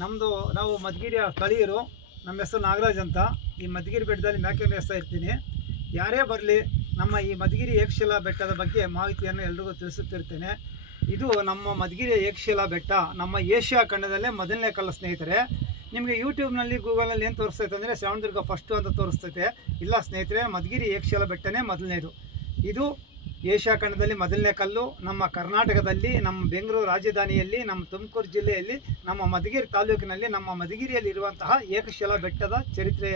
ನಾವು ಮಧುಗಿರಿಯ ಸ್ಥಳೀಯರು. ನಮ್ಮ ಹೆಸರು ನಾಗರಾಜ್ ಅಂತ. ಈ ಮಧುಗಿರಿ ಬೆಟ್ಟದಲ್ಲಿ ಮೇಕೆ ಮೇಯಿಸ್ತಾ ಇರ್ತೀನಿ. ಯಾರೇ ಬರಲಿ ನಮ್ಮ ಈ ಮಧುಗಿರಿ ಏಕಶಿಲಾ ಬೆಟ್ಟದ ಬಗ್ಗೆ ಮಾಹಿತಿಯನ್ನು ಎಲ್ರಿಗೂ ತಿಳಿಸುತ್ತಿರ್ತೇನೆ. ಇದು ನಮ್ಮ ಮಧುಗಿರಿಯ ಏಕಶಿಲಾ ಬೆಟ್ಟ ನಮ್ಮ ಏಷ್ಯಾ ಖಂಡದಲ್ಲೇ ಮೊದಲನೇ ಕಲ್ಲು ಸ್ನೇಹಿತರೆ. ನಿಮಗೆ ಯೂಟ್ಯೂಬ್ನಲ್ಲಿ ಗೂಗಲಲ್ಲಿ ಏನು ತೋರಿಸ್ತೈತೆ ಅಂದರೆ ಶ್ರವಣದುರ್ಗ ಫಸ್ಟು ಅಂತ ತೋರಿಸ್ತೈತೆ. ಇಲ್ಲ ಸ್ನೇಹಿತರೆ, ಮಧುಗಿರಿ ಏಕಶಿಲಾ ಬೆಟ್ಟನೇ ಮೊದಲನೇದು. ಇದು ಏಷ್ಯಾ ಖಂಡದಲ್ಲಿ ಮೊದಲನೇ ಕಲ್ಲು. ನಮ್ಮ ಕರ್ನಾಟಕದಲ್ಲಿ, ನಮ್ಮ ಬೆಂಗಳೂರು ರಾಜಧಾನಿಯಲ್ಲಿ, ನಮ್ಮ ತುಮಕೂರು ಜಿಲ್ಲೆಯಲ್ಲಿ, ನಮ್ಮ ಮಧುಗಿರಿ ತಾಲೂಕಿನಲ್ಲಿ, ನಮ್ಮ ಮಧುಗಿರಿಯಲ್ಲಿ ಇರುವಂತಹ ಏಕಶಿಲಾ ಬೆಟ್ಟದ ಚರಿತ್ರೆ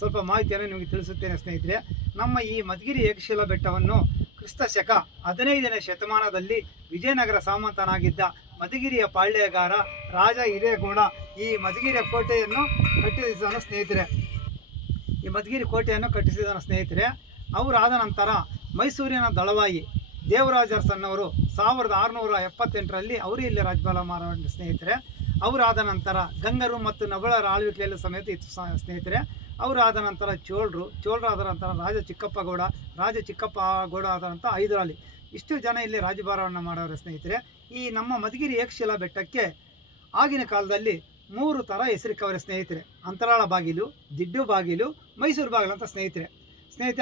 ಸ್ವಲ್ಪ ಮಾಹಿತಿಯನ್ನು ನಿಮಗೆ ತಿಳಿಸುತ್ತೇನೆ ಸ್ನೇಹಿತರೆ. ನಮ್ಮ ಈ ಮಧುಗಿರಿ ಏಕಶಿಲಾ ಬೆಟ್ಟವನ್ನು ಕ್ರಿಸ್ತ ಶಕ 15ನೇ ಶತಮಾನದಲ್ಲಿ ವಿಜಯನಗರ ಸಾಮಂತನಾಗಿದ್ದ ಮಧುಗಿರಿಯ ಪಾಳ್ಯಗಾರ ರಾಜ ಹಿರೇಗೌಡ ಈ ಮಧುಗಿರಿಯ ಕೋಟೆಯನ್ನು ಕಟ್ಟಿಸಿದನು ಸ್ನೇಹಿತರೆ. ಈ ಮಧುಗಿರಿ ಕೋಟೆಯನ್ನು ಕಟ್ಟಿಸಿದನು ಸ್ನೇಹಿತರೆ. ಅವರಾದ ನಂತರ ಮೈಸೂರಿನ ದಳವಾಯಿ ದೇವರಾಜ ಅರಸನ್ನವರು 1678ರಲ್ಲಿ ಅವರು ಇಲ್ಲಿ ರಾಜ್ಯಪಾಲ ಮಾಡಿದ ಸ್ನೇಹಿತರೆ. ಅವರಾದ ನಂತರ ಗಂಗರು ಮತ್ತು ನಬಳರ ಆಳ್ವಿಕೆಯಲ್ಲಿ ಸಮೇತ ಇತ್ತು ಸ್ನೇಹಿತರೆ. ಅವರಾದ ನಂತರ ಚೋಳರಾದ ನಂತರ ರಾಜ ಚಿಕ್ಕಪ್ಪ ಗೌಡ ಆದ ನಂತರ ಹೈದರಾಲಿ. ಇಷ್ಟು ಜನ ಇಲ್ಲಿ ರಾಜ್ಯಭಾರವನ್ನು ಮಾಡೋರು ಸ್ನೇಹಿತರೆ. ಈ ನಮ್ಮ ಮಧುಗಿರಿ ಏಕಶಿಲಾ ಬೆಟ್ಟಕ್ಕೆ ಆಗಿನ ಕಾಲದಲ್ಲಿ 3 ಥರ ಹೆಸರಿಕ್ಕವರೆ ಸ್ನೇಹಿತರೆ. ಅಂತರಾಳ ಬಾಗಿಲು, ದಿಡ್ಡು ಬಾಗಿಲು, ಮೈಸೂರು ಬಾಗಿಲು ಅಂತ ಸ್ನೇಹಿತರೆ.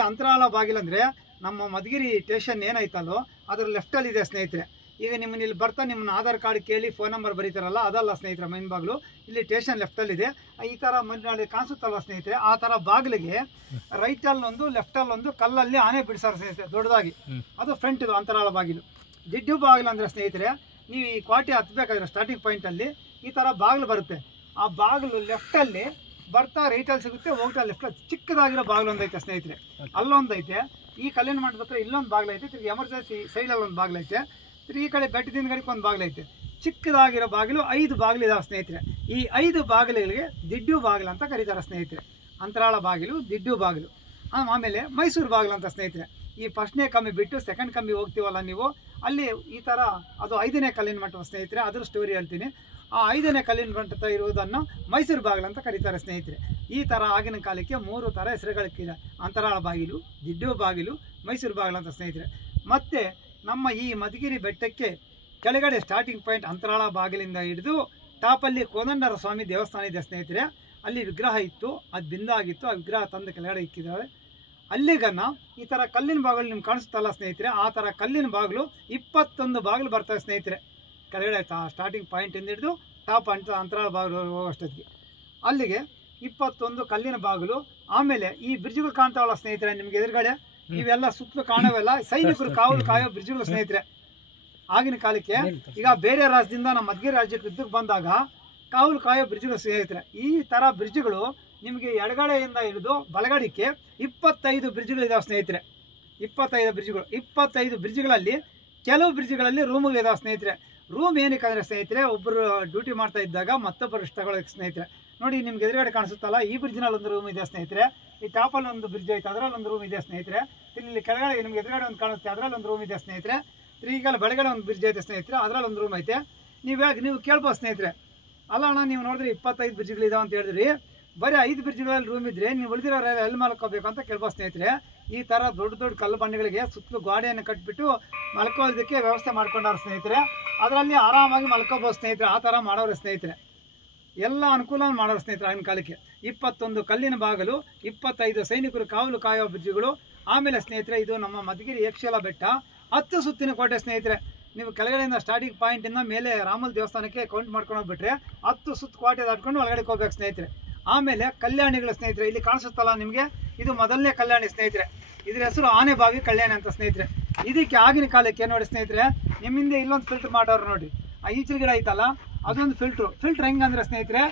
ಅಂತರಾಳ ಬಾಗಿಲು ಅಂದರೆ ನಮ್ಮ ಮಧುಗಿರಿ ಸ್ಟೇಷನ್ ಏನೈತಲ್ಲೋ ಅದರ ಲೆಫ್ಟಲ್ಲಿ ಇದೆ ಸ್ನೇಹಿತರೆ. ಈಗ ನಿಮ್ಮನ್ನ ಇಲ್ಲಿ ಬರ್ತಾ ನಿಮ್ಮನ್ನ ಆಧಾರ್ ಕಾರ್ಡ್ ಕೇಳಿ ಫೋನ್ ನಂಬರ್ ಬರೀತಾರಲ್ಲ, ಅದಲ್ಲ ಸ್ನೇಹಿತರೆ ಮೈನ್ ಬಾಗಿಲು. ಇಲ್ಲಿ ಸ್ಟೇಷನ್ ಲೆಫ್ಟಲ್ಲಿದೆ. ಈ ಥರ ಮಣ್ಣಲ್ಲಿ ಕಾಣಿಸುತ್ತಲ್ವ ಸ್ನೇಹಿತರೆ, ಆ ಥರ ಬಾಗಿಲಿಗೆ ರೈಟಲ್ಲೊಂದು ಲೆಫ್ಟಲ್ಲೊಂದು ಕಲ್ಲಲ್ಲಿ ಆನೆ ಬಿಡಿಸಾರ ಸ್ನೇಹಿತರೆ ದೊಡ್ಡದಾಗಿ. ಅದು ಫ್ರಂಟ್ ಇದು ಅಂತರಾಳ ಬಾಗಿಲು. ದಿಡ್ಡು ಬಾಗಿಲು ಅಂದರೆ ಸ್ನೇಹಿತರೆ, ನೀವು ಈ ಕ್ವಾಟೆ ಹತ್ತಬೇಕಾದ್ರೆ ಸ್ಟಾರ್ಟಿಂಗ್ ಪಾಯಿಂಟಲ್ಲಿ ಈ ಥರ ಬಾಗಿಲು ಬರುತ್ತೆ. ಆ ಬಾಗಿಲು ಲೆಫ್ಟಲ್ಲಿ ಬರ್ತಾ ರೈಟಲ್ಲಿ ಸಿಗುತ್ತೆ, ಹೋಗ್ತಾ ಲೆಫ್ಟಲ್ಲಿ ಚಿಕ್ಕದಾಗಿರೋ ಬಾಗಿಲು ಒಂದೈತೆ ಸ್ನೇಹಿತರೆ. ಅಲ್ಲೊಂದೈತೆ. ಈ ಕಲ್ಲಿನ ಮಠದ ಹತ್ರ ಇಲ್ಲೊಂದು ಬಾಗಿಲೈತೆ. ತಿರ್ಗಿ ಎಮರ್ಜೆನ್ಸಿ ಸೈಡಲ್ಲಿ ಒಂದು ಬಾಗಿಲೈತೆ. ತಿರ್ಗಿ ಈ ಕಡೆ ಬೆಟ್ಟದಿಂದ ಕಡೆಗೆ ಒಂದು ಬಾಗಿಲೈತೆ. ಚಿಕ್ಕದಾಗಿರೋ ಬಾಗಿಲು 5 ಬಾಗಿಲು ಇದಾವೆ ಸ್ನೇಹಿತರೆ. ಈ 5 ಬಾಗಿಲುಗಳಿಗೆ ದಿಡ್ಡು ಬಾಗಿಲು ಅಂತ ಕರೀತಾರೆ ಸ್ನೇಹಿತರೆ. ಅಂತರಾಳ ಬಾಗಿಲು, ದಿಡ್ಡು ಬಾಗಿಲು. ಆಮೇಲೆ ಮೈಸೂರು ಬಾಗಿಲು ಅಂತ ಸ್ನೇಹಿತರೆ. ಈ ಫಸ್ಟ್ನೇ ಕಮ್ಮಿ ಬಿಟ್ಟು ಸೆಕೆಂಡ್ ಕಮ್ಮಿ ಹೋಗ್ತೀವಲ್ಲ ನೀವು, ಅಲ್ಲಿ ಈ ಥರ ಅದು 5ನೇ ಕಲ್ಲಿನ ಮಠ ಸ್ನೇಹಿತರೆ. ಅದ್ರ ಸ್ಟೋರಿ ಹೇಳ್ತೀನಿ. ಆ 5ನೇ ಕಲ್ಲಿನ ಮಠ ಇರುವುದನ್ನು ಮೈಸೂರು ಬಾಗಿಲು ಅಂತ ಕರೀತಾರೆ ಸ್ನೇಹಿತರೆ. ಈ ಥರ ಆಗಿನ ಕಾಲಕ್ಕೆ 3 ಥರ ಹೆಸರುಗಳಿಕ್ಕಿದೆ. ಅಂತರಾಳ ಬಾಗಿಲು, ದಿಡ್ಡು ಬಾಗಿಲು, ಮೈಸೂರು ಬಾಗಿಲು ಅಂತ ಸ್ನೇಹಿತರೆ. ಮತ್ತು ನಮ್ಮ ಈ ಮಧುಗಿರಿ ಬೆಟ್ಟಕ್ಕೆ ಕೆಳಗಡೆ ಸ್ಟಾರ್ಟಿಂಗ್ ಪಾಯಿಂಟ್ ಅಂತರಾಳ ಬಾಗಿಲಿಂದ ಹಿಡಿದು ಟಾಪಲ್ಲಿ ಕೋದಂಡರ ಸ್ವಾಮಿ ದೇವಸ್ಥಾನ ಇದೆ ಸ್ನೇಹಿತರೆ. ಅಲ್ಲಿ ವಿಗ್ರಹ ಇತ್ತು, ಅದು ಬಿಂದಾಗಿತ್ತು. ಆ ವಿಗ್ರಹ ತಂದು ಕೆಳಗಡೆ ಇಕ್ಕಿದ್ದಾರೆ. ಅಲ್ಲಿಗನ್ನ ಈ ಥರ ಕಲ್ಲಿನ ಬಾಗಿಲು ನಿಮ್ಗೆ ಕಾಣಿಸುತ್ತಲ್ಲ ಸ್ನೇಹಿತರೆ, ಆ ಥರ ಕಲ್ಲಿನ ಬಾಗಿಲು 21 ಬಾಗಿಲು ಬರ್ತವೆ ಸ್ನೇಹಿತರೆ. ಕೆಳಗಡೆ ಸ್ಟಾರ್ಟಿಂಗ್ ಪಾಯಿಂಟಿಂದ ಹಿಡಿದು ಟಾಪ್ ಅಂತರಾಳ ಬಾಗಿಲು ಹೋಗೋಷ್ಟೊತ್ತಿಗೆ ಅಲ್ಲಿಗೆ 21 ಕಲ್ಲಿನ ಬಾಗಿಲು. ಆಮೇಲೆ ಈ ಬ್ರಿಡ್ಜ್ಗಳು ಕಾಣ್ತಾವಲ್ಲ ಸ್ನೇಹಿತರೆ ನಿಮ್ಗೆ ಎದುರುಗಡೆ, ಇವೆಲ್ಲ ಸುತ್ತಲೂ ಕಾಣವೆಲ್ಲ ಸೈನಿಕರು ಕಾವಲು ಕಾಯೋ ಬ್ರಿಡ್ಜ್ಗಳು ಸ್ನೇಹಿತರೆ. ಆಗಿನ ಕಾಲಕ್ಕೆ ಈಗ ಬೇರೆ ರಾಜ್ಯದಿಂದ ನಮ್ಮ ಮಧುಗಿರಿ ರಾಜ್ಯಕ್ಕೆ ಯುದ್ಧಕ್ಕೆ ಬಂದಾಗ ಕಾವಲು ಕಾಯೋ ಬ್ರಿಡ್ಜ್ಗಳು ಸ್ನೇಹಿತರೆ. ಈ ಥರ ಬ್ರಿಡ್ಜ್ಗಳು ನಿಮಗೆ ಎಡಗಡೆಯಿಂದ ಹಿಡಿದು ಬಲಗಡೆಗೆ 25 ಬ್ರಿಡ್ಜ್ಗಳಿದಾವೆ ಸ್ನೇಹಿತರೆ. 25 ಬ್ರಿಡ್ಜ್ಗಳಲ್ಲಿ ಕೆಲವು ಬ್ರಿಡ್ಜ್ಗಳಲ್ಲಿ ರೂಮ್ಗಳಿದಾವೆ ಸ್ನೇಹಿತರೆ. ರೂಮ್ ಏನಕ್ಕೆ ಅಂದರೆ ಸ್ನೇಹಿತರೆ, ಒಬ್ಬರು ಡ್ಯೂಟಿ ಮಾಡ್ತಾ ಇದ್ದಾಗ ಮತ್ತೊಬ್ಬರು ಇಷ್ಟಗಳಿಗೆ ಸ್ನೇಹಿತರೆ. ನೋಡಿ ನಿಮ್ಗೆ ಎದುರುಗಡೆ ಕಾಣಿಸುತ್ತಲ್ಲ, ಈ ಬ್ರಿಡ್ಜ್ನಲ್ಲಿ ಒಂದು ರೂಮ್ ಇದೆ ಸ್ನೇಹಿತರೆ. ಈ ಟಾಪಲ್ಲಿ ಒಂದು ಬ್ರಿಡ್ಜ್ ಐತೆ, ಅದರಲ್ಲಿ ಒಂದು ರೂಮ್ ಇದೆ ಸ್ನೇಹಿತರೆ. ಇಲ್ಲಿ ಕೆಳಗಡೆ ನಿಮ್ಗೆ ಎದುರುಗಡೆ ಒಂದು ಕಾಣಿಸುತ್ತೆ, ಅದರಲ್ಲಿ ಒಂದು ರೂಮ್ ಇದೆ ಸ್ನೇಹಿತರೆ. ಈಗಲ್ಲ ಬೆಳಗಡೆ ಒಂದು ಬ್ರಿಡ್ಜ್ ಐತೆ ಸ್ನೇಹಿತರೆ, ಅದರಲ್ಲಿ ಒಂದು ರೂಮ್ ಐತೆ. ನೀವು ಕೇಳ್ಬೋದು ಸ್ನೇಹಿತರೆ, ಅಲ್ಲ ಅಣ್ಣ ನೀವು ನೋಡಿದ್ರೆ 25 ಬ್ರಿಡ್ಜ್ಗಳಿದಾವೆ ಅಂತ ಹೇಳಿದ್ರಿ, ಬರೀ 5 ಬ್ರಿಡ್ಜ್ಗಳಲ್ಲಿ ರೂಮ್ ಇದ್ರೆ ನೀವು ಉಳಿದಿರೋ ಎಲ್ಲಿ ಮಲ್ಕೋಬೇಕು ಅಂತ ಕೇಳ್ಬೋದು ಸ್ನೇಹಿತರೆ. ಈ ಥರ ದೊಡ್ಡ ಕಲ್ಲು ಬಂಡೆಗಳಿಗೆ ಸುತ್ತಲೂ ಗೋಡೆಯನ್ನು ಕಟ್ಟಿಬಿಟ್ಟು ಮಲ್ಕೊಳ್ಳೋದಕ್ಕೆ ವ್ಯವಸ್ಥೆ ಮಾಡ್ಕೊಂಡವ್ರು ಸ್ನೇಹಿತರೆ. ಅದರಲ್ಲಿ ಆರಾಮಾಗಿ ಮಲ್ಕೋಬೋದು ಸ್ನೇಹಿತರೆ. ಆ ಥರ ಮಾಡೋರು ಸ್ನೇಹಿತರೆ. ಎಲ್ಲ ಅನುಕೂಲ ಮಾಡೋರು ಸ್ನೇಹಿತರೆ ಆಗಿನ ಕಾಲಕ್ಕೆ. 21 ಕಲ್ಲಿನ ಬಾಗಿಲು, 25 ಸೈನಿಕರು ಕಾವಲು ಕಾಯೋ ಬ್ರಿಡ್ಜ್ಗಳು. ಆಮೇಲೆ ಸ್ನೇಹಿತರೆ, ಇದು ನಮ್ಮ ಮಧುಗಿರಿ ಏಕಶಿಲಾ ಬೆಟ್ಟ 10 ಸುತ್ತಿನ ಕೋಟೆ ಸ್ನೇಹಿತರೆ. ನೀವು ಕೆಳಗಡೆಯಿಂದ ಸ್ಟಾರ್ಟಿಂಗ್ ಪಾಯಿಂಟಿಂದ ಮೇಲೆ ರಾಮಲ್ ದೇವಸ್ಥಾನಕ್ಕೆ ಕೌಂಟ್ ಮಾಡ್ಕೊಂಡು ಹೋಗ್ಬಿಟ್ರೆ 10 ಸುತ್ತ ಕೋಟೆ ದಾಟ್ಕೊಂಡು ಒಳಗಡೆ ಹೋಗ್ಬೇಕು ಸ್ನೇಹಿತರೆ. ಆಮೇಲೆ ಕಲ್ಯಾಣಿಗಳು ಸ್ನೇಹಿತರೆ, ಇಲ್ಲಿ ಕಾಣಿಸುತ್ತಲ್ಲ ನಿಮಗೆ, ಇದು ಮೊದಲನೇ ಕಲ್ಯಾಣಿ ಸ್ನೇಹಿತರೆ. ಇದ್ರ ಹೆಸರು ಆನೆಬಾವಿ ಕಲ್ಯಾಣಿ ಅಂತ ಸ್ನೇಹಿತರೆ. ಇದಕ್ಕೆ ಆಗಿನ ಕಾಲಕ್ಕೆ ನೋಡಿ ಸ್ನೇಹಿತರೆ, ನಿಮ್ಮಿಂದ ಇಲ್ಲೊಂದು ಫಿಲ್ಟರ್ ಮಾಡೋರು ನೋಡಿ, ಆ ಈಚಲು ಗಿಡ ಐತಲ್ಲ ಅದೊಂದು ಫಿಲ್ಟ್ರ್ ಹೆಂಗಂದ್ರೆ ಸ್ನೇಹಿತರೆ,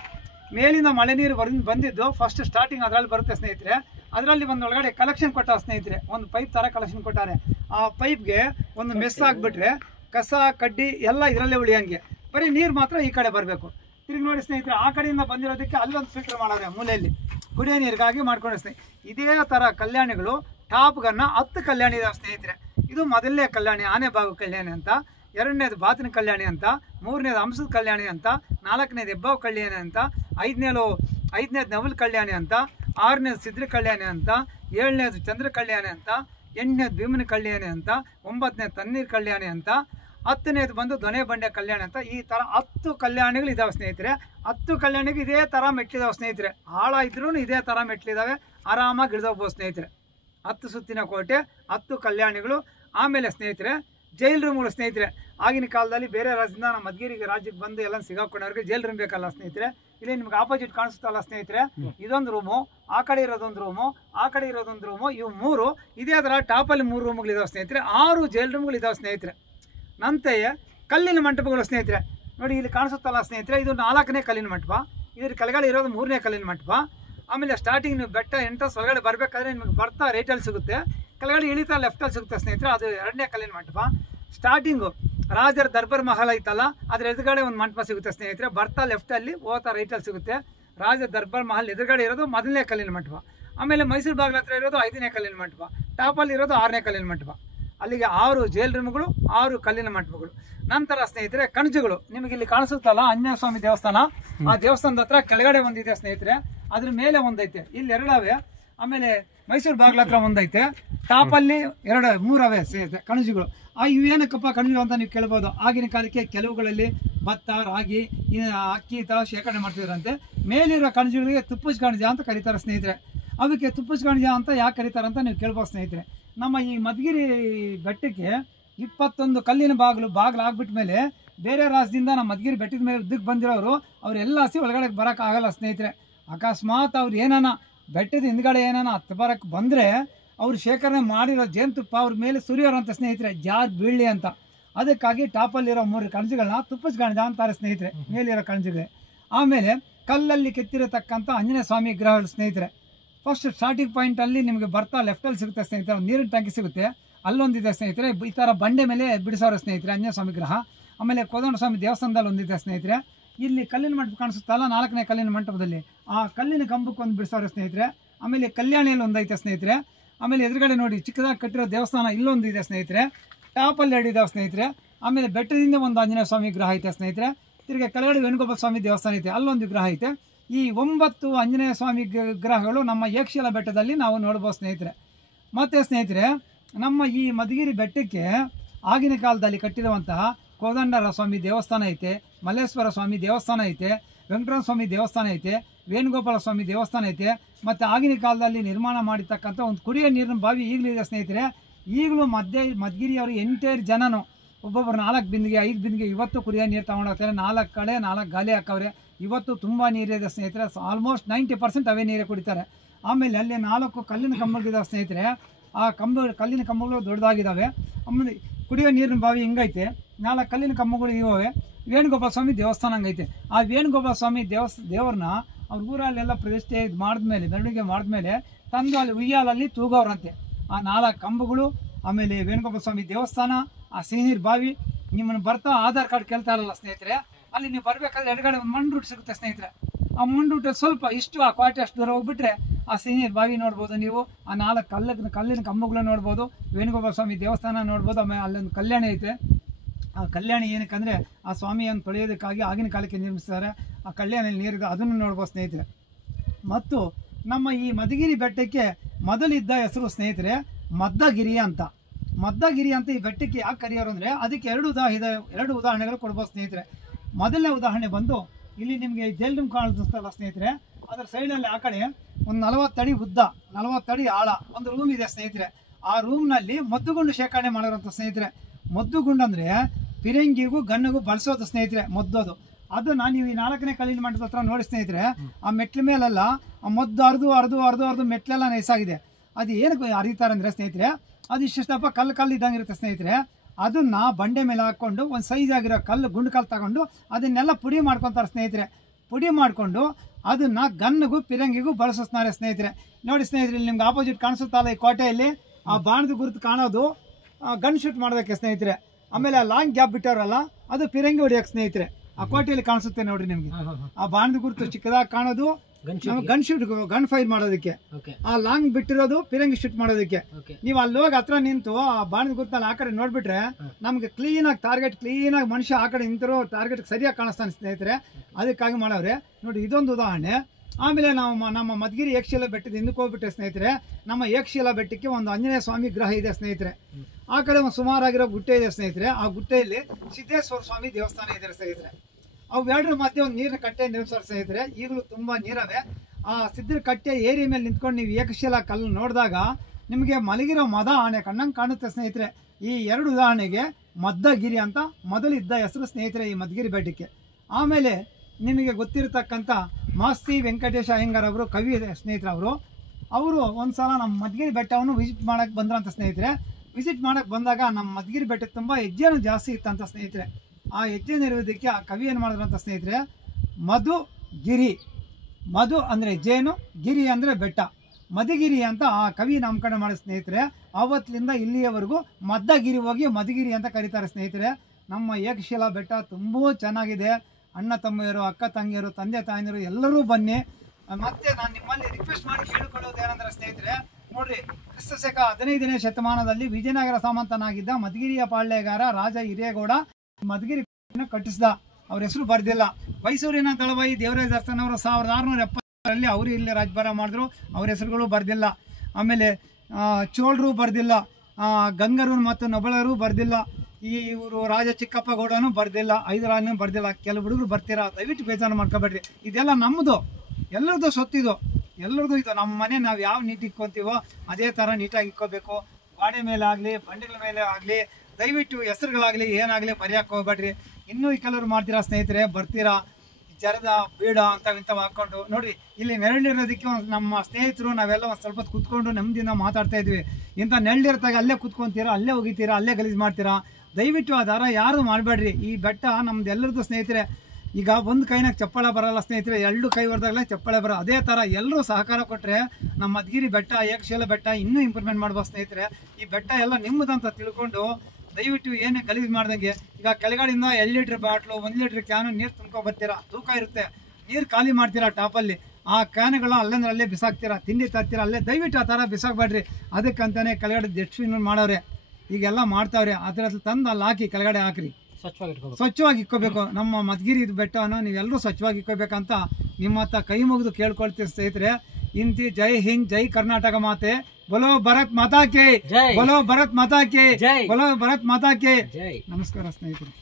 ಮೇಲಿಂದ ಮಳೆ ನೀರು ಬಂದಿದ್ದು ಫಸ್ಟ್ ಸ್ಟಾರ್ಟಿಂಗ್ ಅದರಲ್ಲಿ ಬರುತ್ತೆ ಸ್ನೇಹಿತರೆ. ಅದರಲ್ಲಿ ಒಂದು ಒಳಗಡೆ ಕಲೆಕ್ಷನ್ ಕೊಟ್ಟಾರೆ ಸ್ನೇಹಿತರೆ, ಒಂದು ಪೈಪ್ ಥರ ಕಲೆಕ್ಷನ್ ಕೊಟ್ಟಾರೆ. ಆ ಪೈಪ್ಗೆ ಒಂದು ಮೆಸ್ ಹಾಕ್ಬಿಟ್ರೆ ಕಸ ಕಡ್ಡಿ ಎಲ್ಲ ಇದರಲ್ಲೇ ಉಳಿಯಂಗೆ, ಬರೀ ನೀರು ಮಾತ್ರ ಈ ಕಡೆ ಬರಬೇಕು. ತಿರುಗಿ ನೋಡಿ ಸ್ನೇಹಿತರೆ, ಆ ಕಡೆಯಿಂದ ಬಂದಿರೋದಕ್ಕೆ ಅಲ್ಲೊಂದು ಫಿಲ್ಟರ್ ಮಾಡೋರೆ ಮೂಲೆಯಲ್ಲಿ ಕುಡಿಯೋ ನೀರಿಗಾಗಿ ಮಾಡ್ಕೊಂಡು ಸ್ನೇಹಿತರೆ. ಇದೇ ಥರ ಕಲ್ಯಾಣಿಗಳು ಟಾಪ್ಗನ್ನ 10 ಕಲ್ಯಾಣಿ ಇದಾವೆ ಸ್ನೇಹಿತರೆ. ಇದು ಮೊದಲನೇ ಕಲ್ಯಾಣಿ ಆನೆಬಾವಿ ಕಲ್ಯಾಣಿ ಅಂತ, 2ನೇದು ಬಾತಿನ ಕಲ್ಯಾಣಿ ಅಂತ, 3ನೇದು ಹಂಸದ ಕಲ್ಯಾಣಿ ಅಂತ, 4ನೇದು ಹೆಬ್ಬಾವು ಕಲ್ಯಾಣಿ ಅಂತ, 5ನೇದು ನವಲ್ ಕಲ್ಯಾಣಿ ಅಂತ, 6ನೇದು ಸಿದ್ರ ಕಲ್ಯಾಣಿ ಅಂತ, 7ನೇದು ಚಂದ್ರ ಕಲ್ಯಾಣಿ ಅಂತ, 8ನೇದು ಭೀಮನ ಕಲ್ಯಾಣಿ ಅಂತ, 9ನೇದು ತಣ್ಣೀರು ಕಲ್ಯಾಣಿ ಅಂತ, 10ನೇದು ಬಂದು ದೊನೆ ಬಂಡೆ ಕಲ್ಯಾಣ ಅಂತ. ಈ ಥರ 10 ಕಲ್ಯಾಣಿಗಳು ಇದಾವೆ ಸ್ನೇಹಿತರೆ. 10 ಕಲ್ಯಾಣಿಗೆ ಇದೇ ಥರ ಮೆಟ್ಲಿದಾವೆ ಸ್ನೇಹಿತರೆ. ಆಳ ಇದ್ರೂ ಇದೇ ಥರ ಮೆಟ್ಲಿದ್ದಾವೆ, ಆರಾಮಾಗಿ ಇಳಿದೋಗ್ಬೋದು ಸ್ನೇಹಿತರೆ. 10 ಸುತ್ತಿನ ಕೋಟೆ, 10 ಕಲ್ಯಾಣಿಗಳು. ಆಮೇಲೆ ಸ್ನೇಹಿತರೆ ಜೈಲ್ ರೂಮ್ಗಳು ಸ್ನೇಹಿತರೆ. ಆಗಿನ ಕಾಲದಲ್ಲಿ ಬೇರೆ ರಾಜ್ಯದಿಂದ ನಮ್ಮ ಮಧುಗಿರಿ ರಾಜ್ಯಕ್ಕೆ ಬಂದು ಎಲ್ಲ ಸಿಗಾಕೊಂಡವ್ರಿಗೆ ಜೈಲ್ ರೂಮ್ ಬೇಕಲ್ಲ ಸ್ನೇಹಿತರೆ. ಇಲ್ಲಿ ನಿಮ್ಗೆ ಆಪೋಸಿಟ್ ಕಾಣಿಸುತ್ತಲ್ಲ ಸ್ನೇಹಿತರೆ, ಇದೊಂದು ರೂಮು, ಆ ಕಡೆ ಇರೋದೊಂದು ರೂಮು, ಆ ಕಡೆ ಇರೋದೊಂದು ರೂಮು, ಇವು 3. ಇದೇ ಥರ ಟಾಪಲ್ಲಿ 3 ರೂಮ್ಗಳಿದಾವೆ ಸ್ನೇಹಿತರೆ. 6 ಜೈಲ್ ರೂಮ್ಗಳಿದಾವೆ ಸ್ನೇಹಿತರೆ. ನಂತೆಯೇ ಕಲ್ಲಿನ ಮಂಟಪಗಳು ಸ್ನೇಹಿತರೆ. ನೋಡಿ ಇಲ್ಲಿ ಕಾಣಿಸುತ್ತಲ್ಲ ಸ್ನೇಹಿತರೆ, ಇದು 4ನೇ ಕಲ್ಲಿನ ಮಂಟಪ. ಇದ್ರ ಕೆಳಗಡೆ ಇರೋದು 3ನೇ ಕಲ್ಲಿನ ಮಂಟಪ. ಆಮೇಲೆ ಸ್ಟಾರ್ಟಿಂಗ್ ನೀವು ಬೆಟ್ಟ ಎಂಟ್ರೆನ್ಸ್ ಒಳಗಡೆ ಬರಬೇಕಾದ್ರೆ ನಿಮಗೆ ಬರ್ತಾ ರೈಟಲ್ಲಿ ಸಿಗುತ್ತೆ, ಕೆಳಗಡೆ ಇಳಿತಾ ಲೆಫ್ಟಲ್ಲಿ ಸಿಗುತ್ತೆ ಸ್ನೇಹಿತರೆ. ಅದು 2ನೇ ಕಲ್ಲಿನ ಮಂಟಪ. ಸ್ಟಾರ್ಟಿಂಗು ರಾಜರ ದರ್ಬಾರ್ ಮಹಲ್ ಐತಲ್ಲ, ಅದ್ರ ಎದುರುಗಡೆ ಒಂದು ಮಂಟಪ ಸಿಗುತ್ತೆ ಸ್ನೇಹಿತರೆ. ಬರ್ತಾ ಲೆಫ್ಟಲ್ಲಿ ಹೋಗ್ತಾ ರೈಟಲ್ಲಿ ಸಿಗುತ್ತೆ. ರಾಜರ ದರ್ಬಾರ್ ಮಹಲ್ ಎದುರುಗಡೆ ಇರೋದು 1ನೇ ಕಲ್ಲಿನ ಮಂಟಪ. ಆಮೇಲೆ ಮೈಸೂರು ಬಾಗಿಲ ಹತ್ರ ಇರೋದು 5ನೇ ಕಲ್ಲಿನ ಮಂಟಪ. ಟಾಪಲ್ಲಿ ಇರೋದು 6ನೇ ಕಲ್ಲಿನ ಮಂಟಪ. ಅಲ್ಲಿಗೆ 6 ಜೈಲ್ ರೂಮ್ಗಳು, 6 ಕಲ್ಲಿನ ಮಂಟಪಗಳು. ನಂತರ ಸ್ನೇಹಿತರೆ ಕಣಜಗಳು ನಿಮಗೆ ಇಲ್ಲಿ ಕಾಣಿಸುತ್ತಲ್ಲ, ಆಂಜನೇಯ ಸ್ವಾಮಿ ದೇವಸ್ಥಾನ. ಆ ದೇವಸ್ಥಾನದ ಹತ್ರ ಕೆಳಗಡೆ ಒಂದಿದೆ ಸ್ನೇಹಿತರೆ, ಅದ್ರ ಮೇಲೆ ಒಂದೈತೆ, ಇಲ್ಲಿ 2 ಅವೆ. ಆಮೇಲೆ ಮೈಸೂರು ಬಾಗಿಲ ಹತ್ರ ಒಂದೈತೆ, ಟಾಪಲ್ಲಿ 3 ಅವೆ ಸ್ನೇಹಿತರೆ ಕಣಜಗಳು. ಇವೇನಕ್ಕಪ್ಪ ಕಣಜಗಳು ಅಂತ ನೀವು ಕೇಳ್ಬೋದು. ಆಗಿನ ಕಾಲಕ್ಕೆ ಕೆಲವುಗಳಲ್ಲಿ ಭತ್ತ, ರಾಗಿ, ಅಕ್ಕಿ ಶೇಖರಣೆ ಮಾಡ್ತಿದ್ರಂತೆ. ಮೇಲಿರೋ ಕಣಜಗಳಿಗೆ ತುಪ್ಪದ ಕಣಜ ಅಂತ ಕರೀತಾರೆ ಸ್ನೇಹಿತರೆ. ಅದಕ್ಕೆ ತುಪ್ಪದ ಕಣಜ ಅಂತ ಯಾಕೆ ಕರೀತಾರೆ ಅಂತ ನೀವು ಕೇಳ್ಬೋದು ಸ್ನೇಹಿತರೆ. ನಮ್ಮ ಈ ಮಧುಗಿರಿ ಬೆಟ್ಟಕ್ಕೆ 21 ಕಲ್ಲಿನ ಬಾಗಿಲು ಆಗ್ಬಿಟ್ಟ ಮೇಲೆ ಬೇರೆ ರಾಜ್ಯದಿಂದ ನಮ್ಮ ಮಧುಗಿರಿ ಬೆಟ್ಟದ ಮೇಲೆ ಉದ್ದಕ್ಕೆ ಬಂದಿರೋರು ಅವರೆಲ್ಲ ಒಳಗಡೆ ಬರೋಕ್ಕಾಗಲ್ಲ ಸ್ನೇಹಿತರೆ. ಅಕಸ್ಮಾತ್ ಅವ್ರು ಏನಾನ ಬೆಟ್ಟದ ಹಿಂದ್ಗಡೆ ಏನಾನ ಹತ್ತು ಬರೋಕ್ಕೆ ಬಂದರೆ ಅವ್ರು ಶೇಖರಣೆ ಮಾಡಿರೋ ಜೇನುತುಪ್ಪ ಅವ್ರ ಮೇಲೆ ಸುರಿಯೋರಂತ ಸ್ನೇಹಿತರೆ, ಜಾರ್ ಬೀಳಲಿ ಅಂತ. ಅದಕ್ಕಾಗಿ ಟಾಪಲ್ಲಿರೋ 3 ಕಣಜಗಳನ್ನ ತುಪ್ಪದ ಕಣಜ ಅಂತಾರೆ ಸ್ನೇಹಿತರೆ, ಮೇಲಿರೋ ಕಣಜಗಳೇ. ಆಮೇಲೆ ಕಲ್ಲಲ್ಲಿ ಕೆತ್ತಿರತಕ್ಕಂಥ ಆಂಜನೇಯ ಸ್ವಾಮಿ ವಿಗ್ರಹಗಳು ಸ್ನೇಹಿತರೆ. ಫಸ್ಟ್ ಸ್ಟಾರ್ಟಿಂಗ್ ಪಾಯಿಂಟಲ್ಲಿ ನಿಮಗೆ ಬರ್ತಾ ಲೆಫ್ಟಲ್ಲಿ ಸಿಗುತ್ತೆ ಸ್ನೇಹಿತರೆ, ಒಂದು ನೀರಿನ ಟ್ಯಾಂಕಿ ಸಿಗುತ್ತೆ, ಅಲ್ಲೊಂದಿದೆ ಸ್ನೇಹಿತರೆ. ಈ ಥರ ಬಂಡೆ ಮೇಲೆ ಬಿಡಿಸೋರು ಸ್ನೇಹಿತರೆ ಆಂಜನೇಯ ಸ್ವಾಮಿ ವಿಗ್ರಹ. ಆಮೇಲೆ ಕೋದಂಡ ಸ್ವಾಮಿ ದೇವಸ್ಥಾನದಲ್ಲಿ ಒಂದಿದೆ ಸ್ನೇಹಿತರೆ. ಇಲ್ಲಿ ಕಲ್ಲಿನ ಮಂಟಪ ಕಾಣಿಸುತ್ತಲ್ಲ, 4ನೇ ಕಲ್ಲಿನ ಮಂಟಪದಲ್ಲಿ ಆ ಕಲ್ಲಿನ ಕಂಬಕ್ಕೆ ಒಂದು ಬಿಡಿಸೋರು ಸ್ನೇಹಿತರೆ. ಆಮೇಲೆ ಕಲ್ಯಾಣಿಯಲ್ಲಿ ಒಂದೈತೆ ಸ್ನೇಹಿತರೆ. ಆಮೇಲೆ ಎದುರುಗಡೆ ನೋಡಿ ಚಿಕ್ಕದಾಗಿ ಕಟ್ಟಿರೋ ದೇವಸ್ಥಾನ ಇಲ್ಲೊಂದಿದೆ ಸ್ನೇಹಿತರೆ. ಟಾಪಲ್ಲಿ 2 ಇದಾವೆ ಸ್ನೇಹಿತರೆ. ಆಮೇಲೆ ಬೆಟ್ಟದಿಂದ ಒಂದು ಆಂಜನೇಯ ಸ್ವಾಮಿ ವಿಗ್ರಹ ಐತೆ ಸ್ನೇಹಿತರೆ. ತಿರ್ಗಿ ಕೆಳಗಡೆ ವೇಣುಗೋಪಾಲ ಸ್ವಾಮಿ ದೇವಸ್ಥಾನ ಐತೆ, ಅಲ್ಲೊಂದು ವಿಗ್ರಹ ಐತೆ. ಈ 9 ಆಂಜನೇಯ ಸ್ವಾಮಿ ವಿಗ್ರಹಗಳು ನಮ್ಮ ಏಕಶಿಲಾ ಬೆಟ್ಟದಲ್ಲಿ ನಾವು ನೋಡ್ಬೋದು ಸ್ನೇಹಿತರೆ. ಮತ್ತು ಸ್ನೇಹಿತರೆ ನಮ್ಮ ಈ ಮಧುಗಿರಿ ಬೆಟ್ಟಕ್ಕೆ ಆಗಿನ ಕಾಲದಲ್ಲಿ ಕಟ್ಟಿರುವಂತಹ ಕೋದಂಡ ಸ್ವಾಮಿ ದೇವಸ್ಥಾನ ಐತೆ, ಮಲ್ಲೇಶ್ವರ ಸ್ವಾಮಿ ದೇವಸ್ಥಾನ ಐತೆ, ವೆಂಕಟರಮಣ ಸ್ವಾಮಿ ದೇವಸ್ಥಾನ ಐತೆ, ವೇಣುಗೋಪಾಲ ಸ್ವಾಮಿ ದೇವಸ್ಥಾನ ಐತೆ. ಮತ್ತು ಆಗಿನ ಕಾಲದಲ್ಲಿ ನಿರ್ಮಾಣ ಮಾಡಿರ್ತಕ್ಕಂಥ ಒಂದು ಕುಡಿಯೋ ನೀರಿನ ಬಾವಿ ಈಗಲೂ ಇದೆ ಸ್ನೇಹಿತರೆ. ಈಗಲೂ ಮಧುಗಿರಿಯವರು ಎಂಟೈರ್ ಜನನು ಒಬ್ಬೊಬ್ಬರು 4 ಬಿಂದಿಗೆ 5 ಬಿಂದಿಗೆ ಇವತ್ತು ಕುಡಿಯೋ ನೀರು ತೊಗೊಂಡೋಗ್ತಾರೆ. 4 ಕಡೆ 4 ಗಾಲಿ ಹಾಕವ್ರೆ. ಇವತ್ತು ತುಂಬ ನೀರಿದೆ ಸ್ನೇಹಿತರೆ. ಆಲ್ಮೋಸ್ಟ್ 90% ಅವೇ ನೀರೇ ಕುಡಿತಾರೆ. ಆಮೇಲೆ ಅಲ್ಲಿ 4 ಕಲ್ಲಿನ ಕಂಬಗಳಿದಾವೆ ಸ್ನೇಹಿತರೆ. ಆ ಕಲ್ಲಿನ ಕಂಬಗಳು ದೊಡ್ಡದಾಗಿದ್ದಾವೆ. ಆಮೇಲೆ ಕುಡಿಯೋ ನೀರಿನ ಬಾವಿ ಹಿಂಗೈತೆ, 4 ಕಲ್ಲಿನ ಕಂಬಗಳು ಇವೆ. ವೇಣುಗೋಪಾಲ ಸ್ವಾಮಿ ದೇವಸ್ಥಾನ ಹಂಗೈತೆ. ಆ ವೇಣುಗೋಪಾಲ ಸ್ವಾಮಿ ದೇವ್ರನ್ನ ಅವ್ರ ಊರಲ್ಲೆಲ್ಲ ಪ್ರತಿಷ್ಠೆ ಇದು ಮಾಡಿದ್ಮೇಲೆ, ಮೆರವಣಿಗೆ ಮಾಡಿದ್ಮೇಲೆ ತಂದು ಅಲ್ಲಿ ಉಯ್ಯಾಲಲ್ಲಿ ತೂಗೋರಂತೆ. ಆ 4 ಕಂಬಗಳು, ಆಮೇಲೆ ವೇಣುಗೋಪಾಲ ಸ್ವಾಮಿ ದೇವಸ್ಥಾನ, ಆ ಸಿಹಿನೀರು ಬಾವಿ. ನಿಮ್ಮನ್ನು ಬರ್ತಾ ಆಧಾರ್ ಕಾರ್ಡ್ ಕೇಳ್ತಾ ಇರಲ್ಲ ಸ್ನೇಹಿತರೆ, ಅಲ್ಲಿ ನೀವು ಬರಬೇಕಾದ್ರೆ ಎಡಗಡೆ ಒಂದು ಮಣ್ಣು ರೂಟ್ ಸಿಗುತ್ತೆ ಸ್ನೇಹಿತರೆ. ಆ ಮಣ್ಣು ರೂಟ್ ಸ್ವಲ್ಪ ಇಷ್ಟು ಆ ಕ್ವಾಟೆ ಅಷ್ಟು ದೂರ ಹೋಗ್ಬಿಟ್ರೆ ಆ ಸಿಹಿನೀರು ಬಾವಿ ನೋಡ್ಬೋದು ನೀವು. ಆ 4 ಕಲ್ಲಿನ ಕಂಬಗಳು ನೋಡ್ಬೋದು, ವೇಣುಗೋಪಾಲ ಸ್ವಾಮಿ ದೇವಸ್ಥಾನ ನೋಡ್ಬೋದು. ಆಮೇಲೆ ಅಲ್ಲೊಂದು ಕಲ್ಯಾಣಿ ಐತೆ. ಆ ಕಲ್ಯಾಣಿ ಏನಕ್ಕಂದರೆ ಆ ಸ್ವಾಮಿಯನ್ನು ತೊಳೆಯೋದಕ್ಕಾಗಿ ಆಗಿನ ಕಾಲಕ್ಕೆ ನಿರ್ಮಿಸ್ತಾರೆ. ಆ ಕಲ್ಯಾಣಿಯಲ್ಲಿ ನೀರಿದೆ, ಅದನ್ನು ನೋಡ್ಬೋದು ಸ್ನೇಹಿತರೆ. ಮತ್ತು ನಮ್ಮ ಈ ಮಧುಗಿರಿ ಬೆಟ್ಟಕ್ಕೆ ಮೊದಲಿದ್ದ ಹೆಸರು ಸ್ನೇಹಿತರೆ ಮದ್ದಗಿರಿ ಅಂತ. ಮದ್ದಗಿರಿ ಅಂತ ಈ ಬೆಟ್ಟಕ್ಕೆ ಯಾಕೆ ಕರೆಯೋರು ಅಂದರೆ ಅದಕ್ಕೆ 2 ಉದಾಹರಣೆಗಳು ಕೊಡ್ಬೋದು ಸ್ನೇಹಿತರೆ. ಮೊದಲನೇ ಉದಾಹರಣೆ ಬಂದು ಇಲ್ಲಿ ನಿಮಗೆ ಜೈಲ್ ರೂಮ್ ಕಾಣಿಸ್ತಲ್ಲ ಸ್ನೇಹಿತರೆ, ಅದರ ಸೈಡಲ್ಲಿ ಆ ಕಡೆ ಒಂದು 40 ಅಡಿ ಉದ್ದ 40 ಅಡಿ ಆಳ ಒಂದು ರೂಮ್ ಇದೆ ಸ್ನೇಹಿತರೆ. ಆ ರೂಮ್ನಲ್ಲಿ ಮದ್ದುಗುಂಡು ಶೇಖರಣೆ ಮಾಡೋರಂಥ ಸ್ನೇಹಿತರೆ. ಮದ್ದುಗುಂಡು ಅಂದರೆ ಪಿರಂಗಿಗೂ ಗನ್ನಿಗೂ ಬಳಸೋದು ಸ್ನೇಹಿತರೆ, ಮದ್ದೋದು. ಅದನ್ನು ನೀವು ಈ 4ನೇ ಕಲ್ಲಿನ ಮಂಟಪದ ಹತ್ರ ನೋಡಿ ಸ್ನೇಹಿತರೆ, ಆ ಮೆಟ್ಲ ಮೇಲೆಲ್ಲ ಆ ಮದ್ದು ಅರ್ದು ಮೆಟ್ಲೆಲ್ಲ ನೈಸಾಗಿದೆ. ಅದು ಏನಕ್ಕೆ ಅರಿತಾರೆ ಅಂದರೆ ಸ್ನೇಹಿತರೆ, ಅದು ಇಷ್ಟಪ್ಪ ಕಲ್ಲು ಇದ್ದಂಗಿರುತ್ತೆ ಸ್ನೇಹಿತರೆ. ಅದನ್ನು ಬಂಡೆ ಮೇಲೆ ಹಾಕ್ಕೊಂಡು ಒಂದು ಸೈಜ್ ಆಗಿರೋ ಗುಂಡು ಕಲ್ಲು ತಗೊಂಡು ಅದನ್ನೆಲ್ಲ ಪುಡಿ ಮಾಡ್ಕೊತಾರೆ ಸ್ನೇಹಿತರೆ. ಪುಡಿ ಮಾಡಿಕೊಂಡು ಅದನ್ನು ಗನ್ನಿಗೂ ಪಿರಂಗಿಗೂ ಬಳಸ್ತಾರೆ ಸ್ನೇಹಿತರೆ. ನೋಡಿ ಸ್ನೇಹಿತರೆ, ಇಲ್ಲಿ ನಿಮ್ಗೆ ಆಪೋಸಿಟ್ ಕಾಣಿಸುತ್ತಲ್ಲ ಈ ಕೋಟೆಯಲ್ಲಿ ಆ ಬಾಣದ ಗುರುತು ಕಾಣೋದು ಗನ್ ಶೂಟ್ ಮಾಡೋದಕ್ಕೆ ಸ್ನೇಹಿತರೆ. ಆಮೇಲೆ ಆ ಲಾಂಗ್ ಗ್ಯಾಪ್ ಬಿಟ್ಟಾರಲ್ಲ ಅದು ಪಿರಂಗಿ ಹೊಡಿಯೋಕೆ ಸ್ನೇಹಿತರೆ. ಆ ಕೋಟೆಯಲ್ಲಿ ಕಾಣಿಸುತ್ತೆ ನೋಡ್ರಿ ನಿಮ್ಗೆ. ಆ ಬಾಣದ ಗುರುತು ಚಿಕ್ಕದಾಗಿ ಕಾಣೋದು ಗನ್ ಶೂಟ್, ಗನ್ ಫೈರ್ ಮಾಡೋದಕ್ಕೆ. ಆ ಲಾಂಗ್ ಬಿಟ್ಟಿರೋದು ಪಿರಂಗಿ ಶೂಟ್ ಮಾಡೋದಕ್ಕೆ. ನೀವು ಅಲ್ಲಿ ಹೋಗಿ ಹತ್ರ ನಿಂತು ಆ ಬಾಣದ ಗುರುತಲ್ಲಿ ಆ ಕಡೆ ನೋಡ್ಬಿಟ್ರೆ ನಮ್ಗೆ ಕ್ಲೀನಾಗಿ ಟಾರ್ಗೆಟ್, ಕ್ಲೀನಾಗಿ ಮನುಷ್ಯ ಆ ಕಡೆ ನಿಂತಿರೋ ಟಾರ್ಗೆಟ್ ಸರಿಯಾಗಿ ಕಾಣಿಸ್ತಾನೆ ಸ್ನೇಹಿತರೆ. ಅದಕ್ಕಾಗಿ ಮಾಡವ್ರೆ ನೋಡಿ. ಇದೊಂದು ಉದಾಹರಣೆ. ಆಮೇಲೆ ನಾವು ನಮ್ಮ ಮಧುಗಿರಿ ಏಕಶಿಲಾ ಬೆಟ್ಟದ ಹಿಂದಕ್ಕೆ ಹೋಗ್ಬಿಟ್ರೆ ಸ್ನೇಹಿತರೆ, ನಮ್ಮ ಏಕಶಿಲಾ ಬೆಟ್ಟಕ್ಕೆ ಒಂದು ಆಂಜನೇಯ ಸ್ವಾಮಿ ವಿಗ್ರಹ ಇದೆ ಸ್ನೇಹಿತರೆ. ಆ ಕಡೆ ಒಂದು ಸುಮಾರಾಗಿರೋ ಗುಡ್ಡೆ ಇದೆ ಸ್ನೇಹಿತರೆ. ಆ ಗುಡ್ಡೆಯಲ್ಲಿ ಸಿದ್ದೇಶ್ವರ ಸ್ವಾಮಿ ದೇವಸ್ಥಾನ ಇದೆ ಸ್ನೇಹಿತರೆ. ಅವು ಎರಡರ ಮಧ್ಯೆ ಒಂದು ನೀರಿನ ಕಟ್ಟೆ ನಿರ್ಮಿಸೋರು ಸ್ನೇಹಿತರೆ. ಈಗಲೂ ತುಂಬ ನೀರವೆ. ಆ ಸಿದ್ಧರ ಕಟ್ಟೆ ಏರಿ ಮೇಲೆ ನಿಂತ್ಕೊಂಡು ನೀವು ಏಕಶಿಲಾ ಕಲ್ಲು ನೋಡಿದಾಗ ನಿಮಗೆ ಮಲಗಿರೋ ಮದ ಆನೆ ಕಣ್ಣಂಗೆ ಕಾಣುತ್ತೆ ಸ್ನೇಹಿತರೆ. ಈ ಎರಡು ಉದಾಹರಣೆಗೆ ಮದ್ದಗಿರಿ ಅಂತ ಮೊದಲಿದ್ದ ಹೆಸರು ಸ್ನೇಹಿತರೆ ಈ ಮಧುಗಿರಿ ಬೆಟ್ಟಕ್ಕೆ. ಆಮೇಲೆ ನಿಮಗೆ ಗೊತ್ತಿರತಕ್ಕಂಥ ಮಾಸ್ತಿ ವೆಂಕಟೇಶ ಅಯ್ಯಂಗಾರ್ ಅವರು ಕವಿ ಸ್ನೇಹಿತರೆ. ಅವರು ಒಂದು ಸಲ ನಮ್ಮ ಮಧುಗಿರಿ ಬೆಟ್ಟವನ್ನು ವಿಸಿಟ್ ಮಾಡೋಕ್ಕೆ ಬಂದ್ರಂತ ಸ್ನೇಹಿತರೆ. ವಿಸಿಟ್ ಮಾಡೋಕ್ಕೆ ಬಂದಾಗ ನಮ್ಮ ಮಧುಗಿರಿ ಬೆಟ್ಟಕ್ಕೆ ತುಂಬ ಹೆಜ್ಜೆನೂ ಜಾಸ್ತಿ ಇತ್ತಂತ ಸ್ನೇಹಿತರೆ. ಆ ಹೆಜ್ಜೆ ಇರುವುದಕ್ಕೆ ಆ ಕವಿ ಏನು ಮಾಡಿದ್ರಂತ ಸ್ನೇಹಿತರೆ, ಮಧುಗಿರಿ, ಮಧು ಅಂದರೆ ಜೇನು, ಗಿರಿ ಅಂದರೆ ಬೆಟ್ಟ, ಮಧುಗಿರಿ ಅಂತ ಆ ಕವಿ ನಾಮಕರಣ ಮಾಡಿದ ಸ್ನೇಹಿತರೆ. ಆವತ್ತಿನಿಂದ ಇಲ್ಲಿಯವರೆಗೂ ಮದ್ದಗಿರಿ ಹೋಗಿ ಮಧುಗಿರಿ ಅಂತ ಕರೀತಾರೆ ಸ್ನೇಹಿತರೆ. ನಮ್ಮ ಏಕಶಿಲಾ ಬೆಟ್ಟ ತುಂಬ ಚೆನ್ನಾಗಿದೆ. ಅಣ್ಣ ತಮ್ಮೆಯರು, ಅಕ್ಕ ತಂಗಿಯರು, ತಂದೆ ತಾಯಿಯರು ಎಲ್ಲರೂ ಬನ್ನಿ. ಮತ್ತೆ ನಾನು ನಿಮ್ಮಲ್ಲಿ ರಿಕ್ವೆಸ್ಟ್ ಮಾಡಿ ಕೇಳಿಕೊಳ್ಳೋದು ಏನಂದ್ರೆ ಸ್ನೇಹಿತರೆ, ನೋಡ್ರಿ, ಕ್ರಿಸ್ತಶಕ 15ನೇ ಶತಮಾನದಲ್ಲಿ ವಿಜಯನಗರ ಸಾಮಂತನಾಗಿದ್ದ ಮಧುಗಿರಿಯ ಪಾಳ್ಯಗಾರ ರಾಜ ಹಿರೇಗೌಡ ಮಧುಗಿರಿ ಕಟ್ಟಿಸಿದ. ಅವ್ರ ಹೆಸರು ಬರ್ದಿಲ್ಲ. ಮೈಸೂರಿನ ದಳವಾಯಿ ದೇವರಾಜ ಅರಸನವರು 1670ರಲ್ಲಿ ಅವರು ಇಲ್ಲಿ ರಾಜಭಾರ ಮಾಡಿದ್ರು. ಅವ್ರ ಹೆಸರುಗಳು ಬರ್ದಿಲ್ಲ. ಆಮೇಲೆ ಚೋಳರು ಬರ್ದಿಲ್ಲ, ಗಂಗರು ಮತ್ತು ನೊಬಳರು ಬರ್ದಿಲ್ಲ, ಇವರು ರಾಜ ಚಿಕ್ಕಪ್ಪ ಗೌಡನೂ ಬರ್ದಿಲ್ಲ, ಹೈದರಾಲಿನೂ ಬರ್ದಿಲ್ಲ. ಕೆಲವು ಹುಡುಗರು ಬರ್ತೀರಾ, ದಯವಿಟ್ಟು ಬೇಜಾರು ಮಾಡ್ಕೋಬೇಡ್ರಿ. ಇದೆಲ್ಲ ನಮ್ಮದು, ಎಲ್ಲರದ್ದು ಸೊತ್ತಿದು, ಎಲ್ಲರದ್ದು ಇದು. ನಮ್ಮ ಮನೆ ನಾವು ಯಾವ ನೀಟ್ ಇಟ್ಕೊತೀವೋ ಅದೇ ಥರ ನೀಟಾಗಿ ಇಟ್ಕೋಬೇಕು. ಗಾಡಿ ಮೇಲೆ ಆಗಲಿ, ಬಂಡಿಗಳ ಮೇಲೆ ಆಗಲಿ, ದಯವಿಟ್ಟು ಹೆಸರುಗಳಾಗಲಿ ಏನಾಗಲಿ ಬರೆಯೋಕೆ ಹೋಗ್ಬೇಡ್ರಿ. ಇನ್ನೂ ಈ ಕೆಲವರು ಮಾಡ್ತೀರಾ ಸ್ನೇಹಿತರೆ, ಬರ್ತೀರಾ ಜರದ ಬೀಡ ಇಂಥವು ಹಾಕ್ಕೊಂಡು. ನೋಡಿ, ಇಲ್ಲಿ ನೆರಳಿರೋದಕ್ಕೆ ನಮ್ಮ ಸ್ನೇಹಿತರು ನಾವೆಲ್ಲ ಒಂದು ಸ್ವಲ್ಪ ಹೊತ್ತು ಕೂತ್ಕೊಂಡು ನೆಮ್ಮದಿಯಿಂದ ಮಾತಾಡ್ತಾ ಇದ್ವಿ. ಇಂಥ ನೆರಳಿರ್ತಾಗ ಅಲ್ಲೇ ಕೂತ್ಕೊತೀರಾ, ಅಲ್ಲೇ ಹೋಗಿತೀರಾ, ಅಲ್ಲೇ ಗಲೀಜು ಮಾಡ್ತೀರಾ. ದಯವಿಟ್ಟು ಆ ಥರ ಯಾರು ಮಾಡಬೇಡ್ರಿ. ಈ ಬೆಟ್ಟ ನಮ್ದು ಎಲ್ಲರದ್ದು ಸ್ನೇಹಿತರೆ. ಈಗ ಒಂದು ಕೈನಾಗ ಚಪ್ಪಾಳೆ ಬರೋಲ್ಲ ಸ್ನೇಹಿತರೆ, ಎರಡು ಕೈ ಹೊಡೆದಾಗಲೇ ಚಪ್ಪಾಳೆ ಬರೋ. ಅದೇ ಥರ ಎಲ್ಲರೂ ಸಹಕಾರ ಕೊಟ್ಟರೆ ನಮ್ಮ ಮಧುಗಿರಿ ಬೆಟ್ಟ, ಏಕಶಿಲಾ ಬೆಟ್ಟ ಇನ್ನೂ ಇಂಪ್ರೂವ್ಮೆಂಟ್ ಮಾಡ್ಬೋದು ಸ್ನೇಹಿತರೆ. ಈ ಬೆಟ್ಟ ಎಲ್ಲ ನಿಮ್ಮದಂತ ತಿಳ್ಕೊಂಡು ದಯವಿಟ್ಟು ಏನೇ ಗಲೀಜು ಮಾಡ್ದಂಗೆ. ಈಗ ಕೆಳಗಡೆಯಿಂದ 2 ಲೀಟ್ರ್ ಬಾಟ್ಲು, 1 ಲೀಟ್ರ್ ಕ್ಯಾನು ನೀರು ತುಂಬ್ಕೊ ಬರ್ತೀರಾ, ತೂಕ ಇರುತ್ತೆ, ನೀರು ಖಾಲಿ ಮಾಡ್ತೀರಾ ಟಾಪಲ್ಲಿ. ಆ ಕ್ಯಾನ್ಗಳನ್ನ ಅಲ್ಲಂದ್ರೆ ಅಲ್ಲೇ ಬಿಸಾಕ್ತೀರಾ, ತಿಂಡಿ ತರ್ತೀರಾ ಅಲ್ಲೇ. ದಯವಿಟ್ಟು ಆ ಥರ ಬಿಸಾಕಬೇಡ್ರಿ. ಅದಕ್ಕಂತಾನೆ ಕೆಳಗಡೆ ಡಸ್ಟ್ಬಿನ್ ಮಾಡವ್ರೆ, ಈಗೆಲ್ಲ ಮಾಡ್ತಾವ್ರೆ. ಅದರ ತಂದು ಅಲ್ಲಿ ಹಾಕಿ ಕೆಳಗಡೆ ಹಾಕ್ರಿ, ಸ್ವಚ್ಛವಾಗಿ ಇಕ್ಕೋಬೇಕು. ನಮ್ಮ ಮಧುಗಿರಿ ಬೆಟ್ಟವನ್ನು ನೀವೆಲ್ಲರೂ ಸ್ವಚ್ಛವಾಗಿ ಇಕ್ಕೋಬೇಕಂತ ನಿಮ್ಮ ಹತ್ರ ಕೈ ಮುಗಿದು ಕೇಳ್ಕೊಳ್ತೀವಿ ಸ್ನೇಹಿತರೆ. ಇಂತಿ ಜೈ ಹಿಂದ್, ಜೈ ಕರ್ನಾಟಕ ಮಾತೆ, बोलो भारत माता के, बोलो भारत माता के, बोलो भारत माता के. ನಮಸ್ಕಾರ ಸ್ನೇಹಿತರೆ.